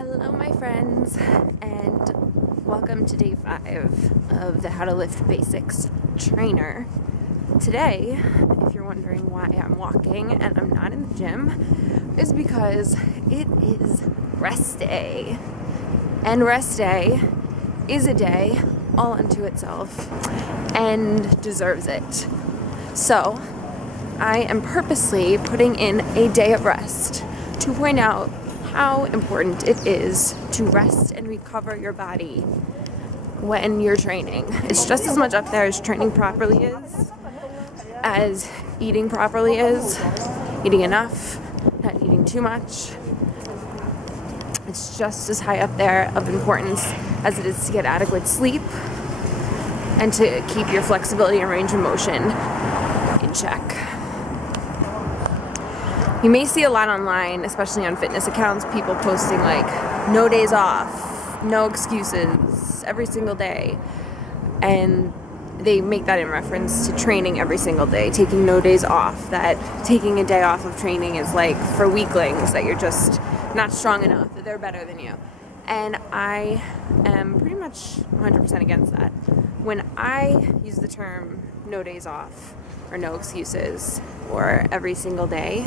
Hello my friends, and welcome to day 5 of the How to Lift Basics trainer. Today, if you're wondering why I'm walking and I'm not in the gym, is because it is rest day. And rest day is a day all unto itself and deserves it. So, I am purposely putting in a day of rest to point out how important it is to rest and recover your body when you're training. It's just as much up there as training properly is, as eating properly is, eating enough, not eating too much. It's just as high up there of importance as it is to get adequate sleep and to keep your flexibility and range of motion in check. You may see a lot online, especially on fitness accounts, people posting like no days off, no excuses, every single day. And they make that in reference to training every single day, taking no days off, that taking a day off of training is like for weaklings, that you're just not strong enough, that they're better than you. And I am pretty much 100% against that. When I use the term no days off, or no excuses, or every single day,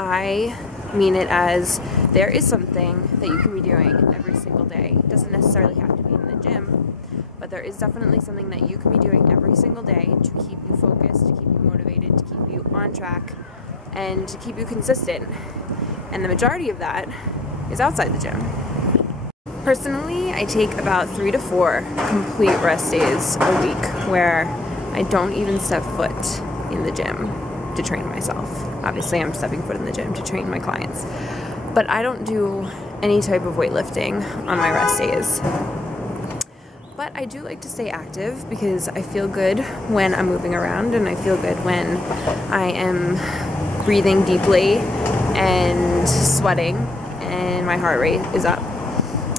I mean it as there is something that you can be doing every single day. It doesn't necessarily have to be in the gym, but there is definitely something that you can be doing every single day to keep you focused, to keep you motivated, to keep you on track, and to keep you consistent. And the majority of that is outside the gym. Personally, I take about 3 to 4 complete rest days a week where I don't even step foot in the gym to train myself. Obviously, I'm stepping foot in the gym to train my clients. But I don't do any type of weightlifting on my rest days. But I do like to stay active because I feel good when I'm moving around, and I feel good when I am breathing deeply and sweating and my heart rate is up.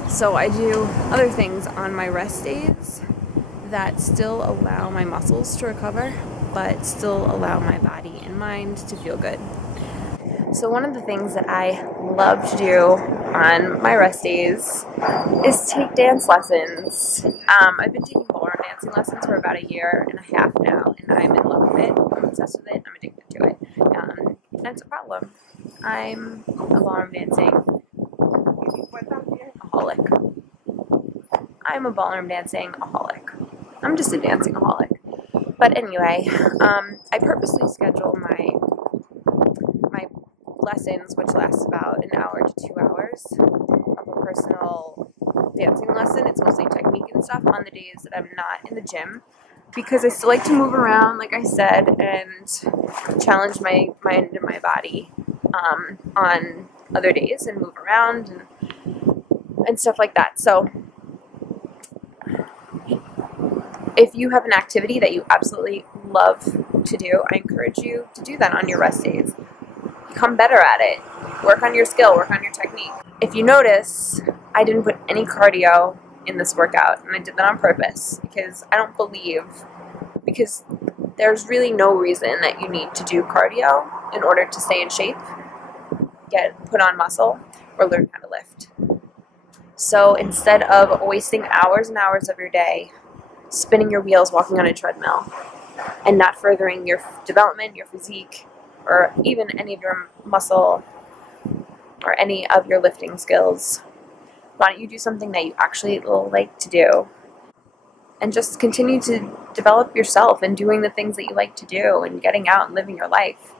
So I do other things on my rest days that still allow my muscles to recover, but still allow my body and mind to feel good. So one of the things that I love to do on my rest days is take dance lessons. I've been taking ballroom dancing lessons for about 1.5 years now, and I'm in love with it. I'm obsessed with it. I'm addicted to it. And it's a problem. I'm a ballroom dancing aholic. I'm a ballroom dancing aholic. I'm just a dancing aholic. But anyway, I purposely schedule my lessons, which last about 1 hour to 2 hours of a personal dancing lesson. It's mostly technique and stuff on the days that I'm not in the gym, because I still like to move around, like I said, and challenge my mind and my body on other days and move around and stuff like that. So if you have an activity that you absolutely love to do, I encourage you to do that on your rest days. Become better at it. Work on your skill, work on your technique. If you notice, I didn't put any cardio in this workout, and I did that on purpose because I don't believe, because there's really no reason that you need to do cardio in order to stay in shape, put on muscle, or learn how to lift. So instead of wasting hours and hours of your day spinning your wheels walking on a treadmill and not furthering your development, your physique, or even any of your muscle or any of your lifting skills, why don't you do something that you actually like to do and just continue to develop yourself and doing the things that you like to do and getting out and living your life,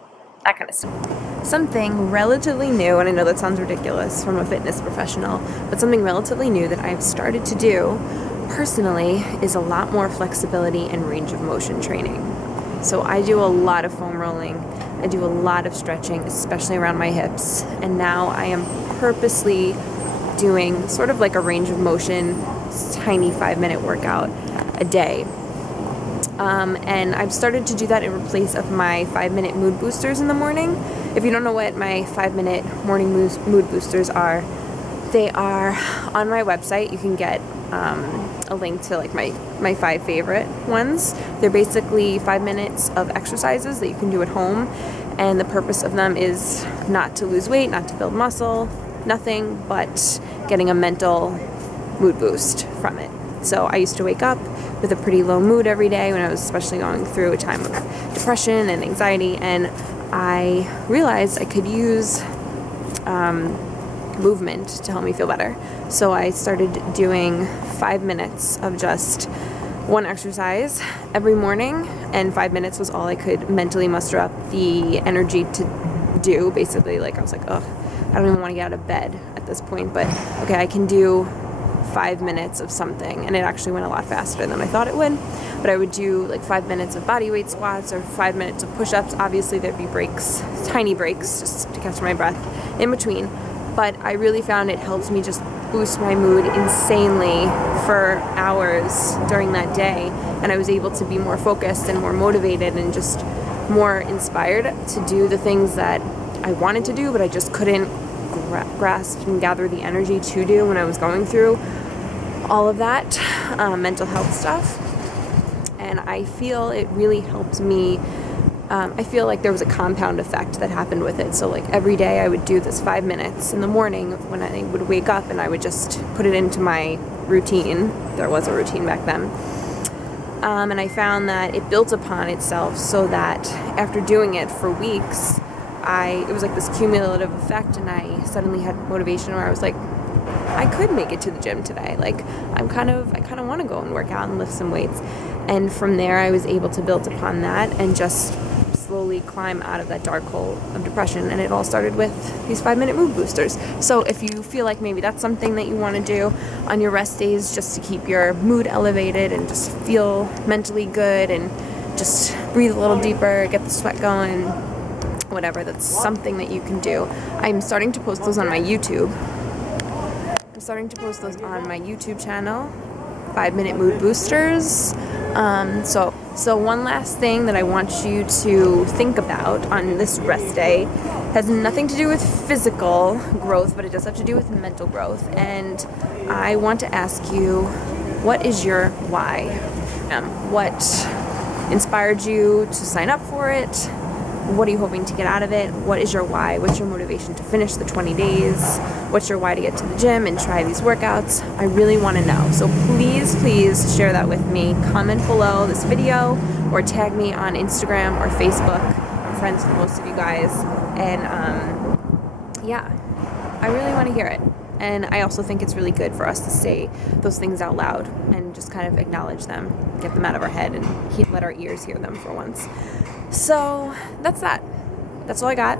that kind of stuff. Something relatively new, and I know that sounds ridiculous from a fitness professional, but something relatively new that I've started to do personally is a lot more flexibility and range of motion training. So I do a lot of foam rolling, I do a lot of stretching, especially around my hips, and now I am purposely doing sort of like a range of motion, tiny 5-minute workout a day. And I've started to do that in place of my 5-minute mood boosters in the morning. If you don't know what my 5-minute morning mood boosters are, they are on my website. You can get a link to like my 5 favorite ones. They're basically 5 minutes of exercises that you can do at home, and the purpose of them is not to lose weight, not to build muscle, nothing but getting a mental mood boost from it. So I used to wake up with a pretty low mood every day when I was especially going through a time of depression and anxiety, and I realized I could use movement to help me feel better. So I started doing 5 minutes of just one exercise every morning, and 5 minutes was all I could mentally muster up the energy to do. Basically, like I was like, ugh, I don't even want to get out of bed at this point, but okay, I can do 5 minutes of something, and it actually went a lot faster than I thought it would. But I would do like 5 minutes of body weight squats or 5 minutes of push-ups. Obviously there'd be breaks, tiny breaks, just to catch my breath in between, but I really found it helped me just boost my mood insanely for hours during that day, and I was able to be more focused and more motivated and just more inspired to do the things that I wanted to do, but I just couldn't grasp and gather the energy to do when I was going through all of that mental health stuff. And I feel it really helped me. I feel like there was a compound effect that happened with it. So like every day I would do this 5 minutes in the morning when I would wake up, and I would just put it into my routine. There was a routine back then. And I found that it built upon itself, so that after doing it for weeks, it was like this cumulative effect, and I suddenly had motivation where I was like, I could make it to the gym today. Like I kind of want to go and work out and lift some weights. And from there I was able to build upon that and just slowly climb out of that dark hole of depression. And it all started with these 5-minute mood boosters. So if you feel like maybe that's something that you want to do on your rest days, just to keep your mood elevated and just feel mentally good and just breathe a little deeper, get the sweat going, whatever, that's something that you can do. I'm starting to post those on my YouTube. I'm starting to post those on my YouTube channel, 5-minute mood boosters. So one last thing that I want you to think about on this rest day has nothing to do with physical growth, but it does have to do with mental growth. And I want to ask you, what is your why? What inspired you to sign up for it? What are you hoping to get out of it? What is your why? What's your motivation to finish the 20 days? What's your why to get to the gym and try these workouts? I really want to know. So please share that with me. Comment below this video or tag me on Instagram or Facebook. I'm friends with most of you guys. And yeah, I really want to hear it. And I also think it's really good for us to say those things out loud and just kind of acknowledge them, get them out of our head, and let our ears hear them for once. So that's that. That's all I got.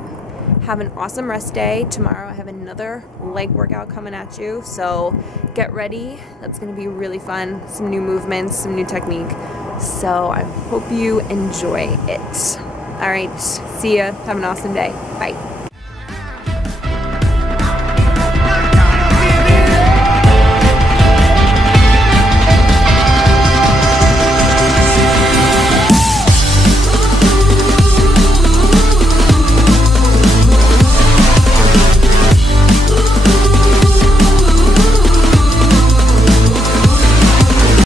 Have an awesome rest day. Tomorrow I have another leg workout coming at you, so get ready. That's going to be really fun. Some new movements, some new technique. So I hope you enjoy it. All right, see ya. Have an awesome day. Bye.